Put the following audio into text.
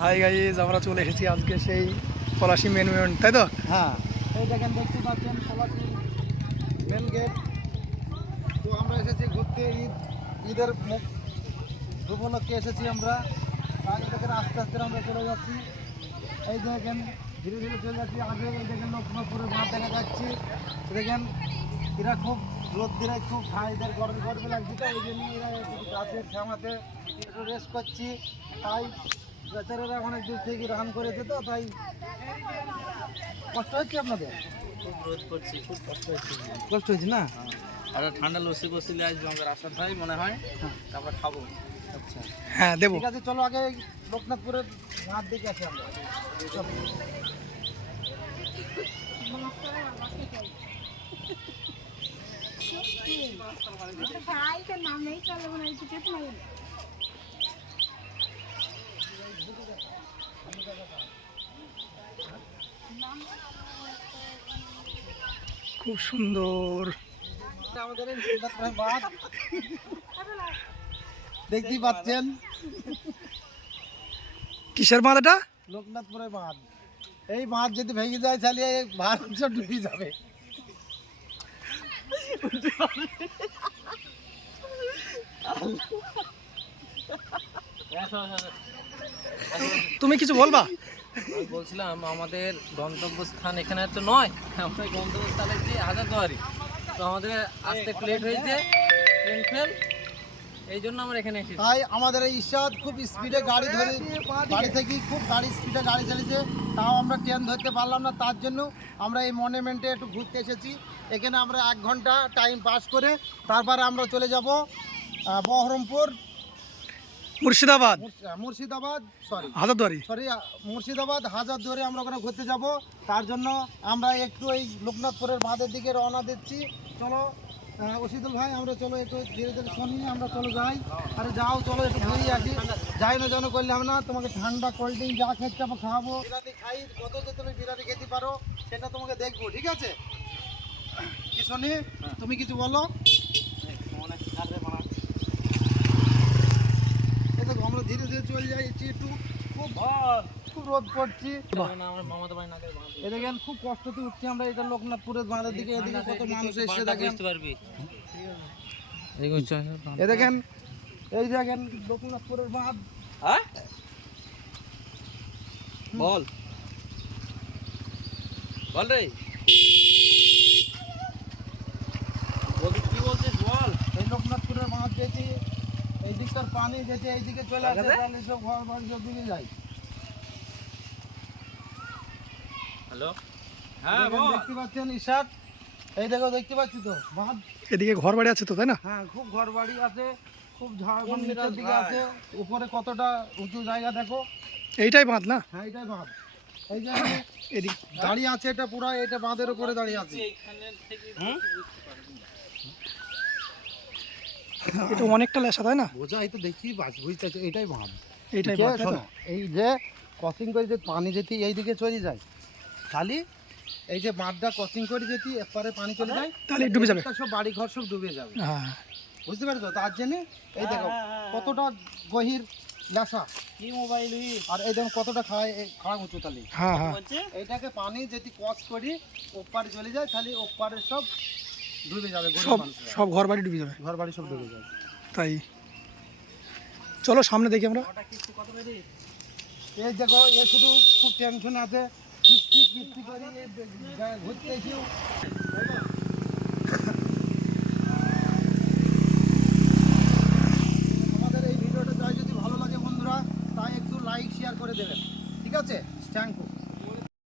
Hi guys, আমরা চলে এসেছি আজকে সেই পলাশী মেন মেন, তাই তো? হ্যাঁ, এই দেখেন দেখতে পাচ্ছেন পলাশী মেন গেট। তো আমরা এসেছি ঘুরতে, ঈদের উপলক্ষে এসেছি আমরা। আগে দেখেন আস্তে আস্তে আমরা চলে যাচ্ছি। এই দেখেন ধীরে ধীরে চলে যাচ্ছি। আগে এই দেখেন লক্ষ্মণপুরের মাঠ দেখা যাচ্ছে। দেখেন এরা খুব রোদ দিলে খুব এদের গরমে গরমে লাগছে, তো এই জন্য এরা গাছের ছামাতে একটু রেস্ট করছি। তাই বেচারেরা অনেক দূর থেকে রান করেছে, তো তাই কষ্ট হচ্ছে আপনাদের। খুব রোদ করছি, খুব কষ্ট হচ্ছে। কষ্ট হয়েছে না? আর ঠান্ডা লস্যি বসিলে আসবে আমাদের আসার ভাই মনে হয়, তারপর খাবো। আচ্ছা, হ্যাঁ দেবো। ঠিক আছে, চলো আগে লোকনাথপুরের মাঠ দেখে আসি আমরা। চলো। খুব সুন্দর। আমাদের এই লোকনাথপুরের মাঠ দেখতেই পাচ্ছেন। কিসের বাঁধ এটা? লোকনাথপুরের মাঠ। এই মাঠ যদি ভেঙে যায় তাহলে ভারত সব ডুবে যাবে। তুমি কিছু বলবা? আমি বলছিলাম আমাদের গন্তব্যস্থান এখানে তো নয়, আমাদের গন্তব্যস্থান হচ্ছে হাজারদুয়ারি। তো আমাদের আসতে একটু লেট হয়েছে, ট্রেন ফেল, এই জন্য আমরা এখানে এসেছি। তাই আমাদের এই ইশাদ খুব স্পিডে গাড়ি ধরে, বাড়ি থেকে খুব স্পিডে গাড়ি চালিয়েছে, তাও আমরা ট্রেন ধরতে পারলাম না। তার জন্য আমরা এই মনুমেন্টে একটু ঘুরতে এসেছি। এখানে আমরা 1 ঘন্টা টাইম পাস করে তারপরে আমরা চলে যাব বহরমপুর, মুর্শিদাবাদ, হাজারদুয়ারি সরি মুর্শিদাবাদ হাজারদুয়ারি আমরা ওখানে ঘুরতে যাব। তার জন্য আমরা একটু এই লোকনাথপুরের বাঁধের দিকে রওনা দিচ্ছি। চলো অসিদুল ভাই, আমরা চলো একটু ধীরে ধীরে শুনি, আমরা চলো যাই। আরে যাও, চলো একটু ঘুরিয়ে আসি। যাই না যেন করলে হবে না, তোমাকে ঠান্ডা কোল্ড ড্রিঙ্ক যা খেতে হবে খাওয়াবো। বিরিয়ানি খাই, কত যে তুমি বিরিয়ানি খেতে পারো সেটা তোমাকে দেখবো, ঠিক আছে? কি শুনি, তুমি কিছু বলো। আমরা ধীরে ধীরে চলে যাচ্ছি, একটু খুব রোদ পড়ছি। এ দেখেন খুব কষ্টতে উঠছি আমরা। এটা লোকনাথপুরের বাঁধের দিকে, এদিকে কত মানুষ এসে দেখেন। এ দেখেন, এই দেখেন লোকনাথপুরের বাঁধ। বল বল রে, কি বলছিস বল। এই লোকনাথপুরের বাঁধ যেটি, এই দিকটার পানি যেটি এইদিকে চলে আসে, তাহলে সব ঘর বাড়ি সব দিকে যায়। হ্যালো, হ্যাঁ বল। দেখতে পাচ্ছেন ইশাদ, এই দেখো দেখতে পাচ্ছি তো বাঁধ। এদিকে ঘর বাড়ি আছে তো, তাই না? হ্যাঁ, খুব ঘর বাড়ি আছে, খুব ঝাড়খণ্ড নিচের দিকে আছে। উপরে কতটা উঁচু জায়গা দেখো। এইটাই বাঁধ না? হ্যাঁ, এটাই বাঁধ। এই যে এদিক দাঁড়িয়ে আছে, এটা পুরো এটা বাঁধের উপরে দাঁড়িয়ে আছে। এটা অনেকটা লেসা, তাই না? বোঝা, এই তো দেখি বাস বুঝতে, এটাই বাঁধ। এইটাই বাঁধ, তাই তো? শোনো, এই যে ক্রসিং করে যে পানি যেতে এইদিকে চলে যায়, খালি এই যে বাঁধটা ক্রসিং করে যেতে এপারে পানি চলে যায়, তাহলে ডুবে যাবে। সব বাড়ি ঘর সব ডুবে যাবে, হ্যাঁ, বুঝতে পারছো? তার জন্য এই দেখো কতটা গভীর লেসা, কি মোবাইল আর এই দেখো কতটা খাড়া উঁচু। তাহলে হ্যাঁ, হ্যাঁ। এইটাকে পানি যদি ক্রস করি ওপারে চলে যায়, তাহলে ওপারে সব ডুবে যাবে, সব ঘর বাড়ি ডুবে যাবে, ঘর বাড়ি সব ডুবে যাবে। তাই চলো সামনে দেখি আমরা। এই দেখো, এ শুধু খুব টেনশন আছে, কিস্তি কিস্তি করে ঘুরতে এসেও। আমাদের এই ভিডিওটা যদি ভালো লাগে বন্ধুরা, তাই একটু লাইক শেয়ার করে দেবেন, ঠিক আছে?